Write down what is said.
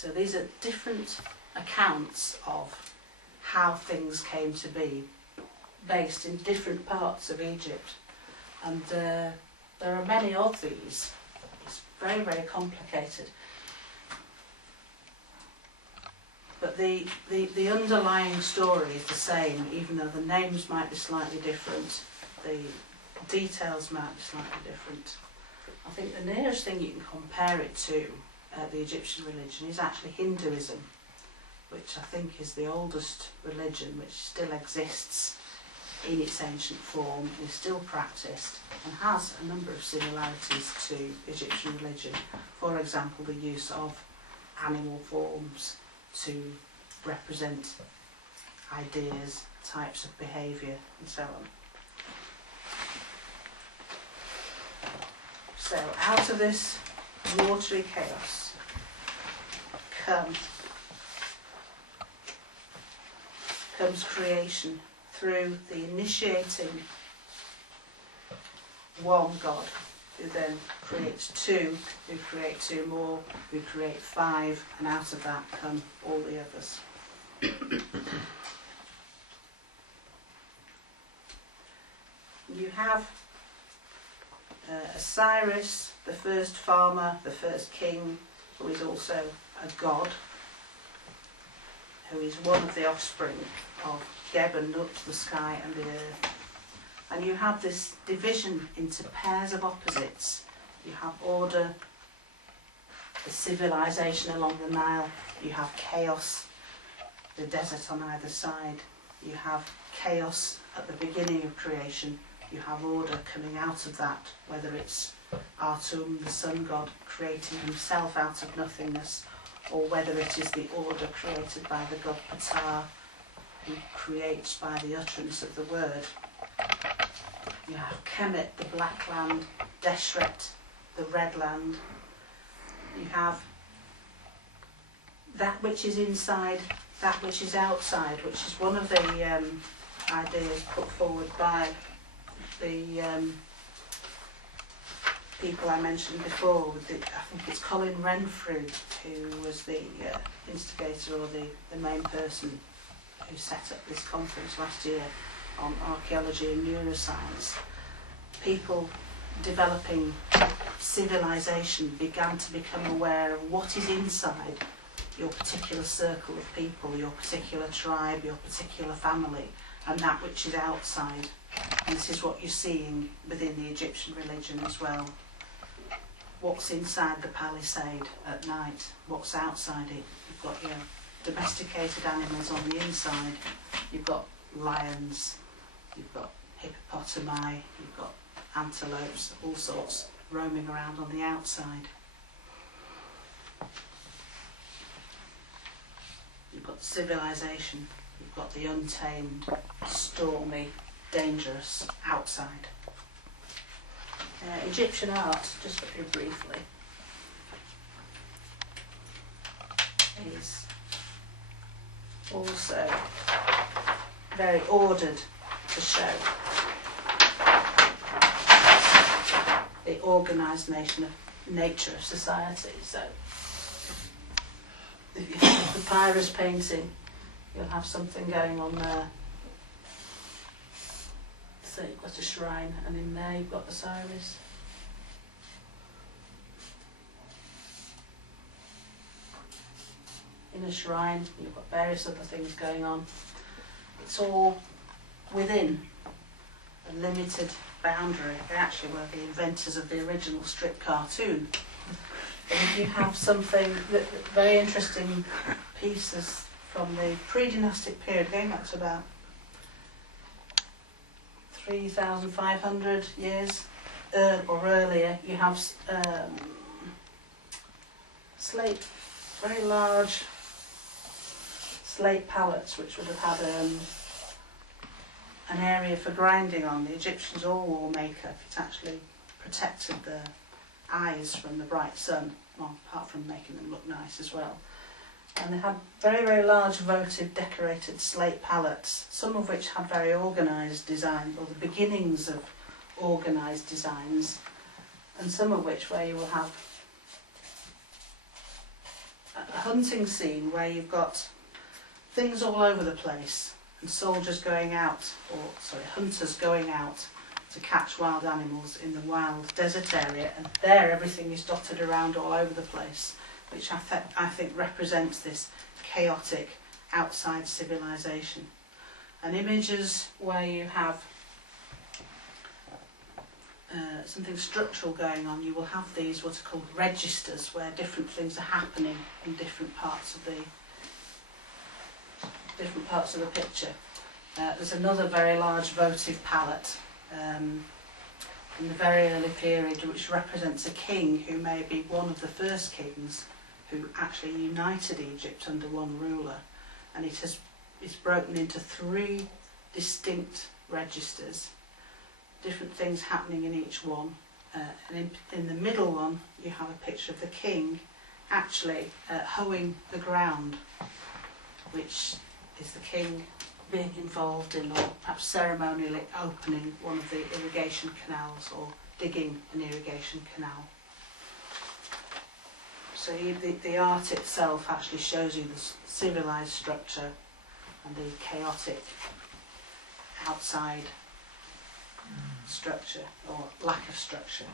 So these are different accounts of how things came to be, based in different parts of Egypt. And there are many of these. It's very, very complicated. But the underlying story is the same, even though the names might be slightly different, the details might be slightly different. I think the nearest thing you can compare it to, the Egyptian religion, is actually Hinduism, which I think is the oldest religion which still exists in its ancient form, is still practiced, and has a number of similarities to Egyptian religion. For example, the use of animal forms to represent ideas, types of behaviour, and so on. So out of this watery chaos comes creation through the initiating one God, who then creates two, who create two more, who create five, and out of that come all the others. You have Osiris, the first farmer, the first king, who is also a god, who is one of the offspring of Geb and Nut, the sky and the earth. And you have this division into pairs of opposites. You have order, the civilization along the Nile. You have chaos, the desert on either side. You have chaos at the beginning of creation. You have order coming out of that, whether it's Atum, the sun god, creating himself out of nothingness, or whether it is the order created by the god Ptah, who creates by the utterance of the word. You have Kemet, the black land, Deshret, the red land. You have that which is inside, that which is outside, which is one of the ideas put forward by the people I mentioned before. I think it's Colin Renfrew, who was the instigator or the main person who set up this conference last year on archaeology and neuroscience. People developing civilization began to become aware of what is inside your particular circle of people, your particular tribe, your particular family, and that which is outside. And this is what you're seeing within the Egyptian religion as well. What's inside the palisade at night, what's outside it. You've got your domesticated animals on the inside, you've got lions, you've got hippopotami, you've got antelopes, all sorts roaming around on the outside. You've got civilization, you've got the untamed, stormy, dangerous outside. Egyptian art, just very briefly, is also very ordered to show the organised nature of society. So if you have a papyrus painting, you'll have something going on there. So you've got a shrine, and in there you've got Osiris. In a shrine, you've got various other things going on. It's all within a limited boundary. They actually were the inventors of the original strip cartoon. And if you have something, very interesting pieces from the pre-dynastic period, going back to about 3,500 years or earlier, you have slate, very large slate pallets, which would have had an area for grinding on. The Egyptians all wore makeup. It actually protected their eyes from the bright sun, well, apart from making them look nice as well. And they had very, very large votive decorated slate palettes, some of which had very organised designs, or the beginnings of organised designs, and some of which where you will have hunting scene where you've got things all over the place and soldiers going out, hunters going out to catch wild animals in the wild desert area, and there everything is dotted around all over the place, which I think represents this chaotic outside civilization. And images where you have something structural going on, you will have these what are called registers, where different things are happening in different parts of the picture. There's another very large votive palette in the very early period, which represents a king who may be one of the first kings who actually united Egypt under one ruler, and it's broken into 3 distinct registers, different things happening in each one. And in the middle one you have a picture of the king actually hoeing the ground, which is the king being involved in, or perhaps ceremonially opening one of the irrigation canals or digging an irrigation canal. So the art itself actually shows you the civilised structure and the chaotic outside structure or lack of structure.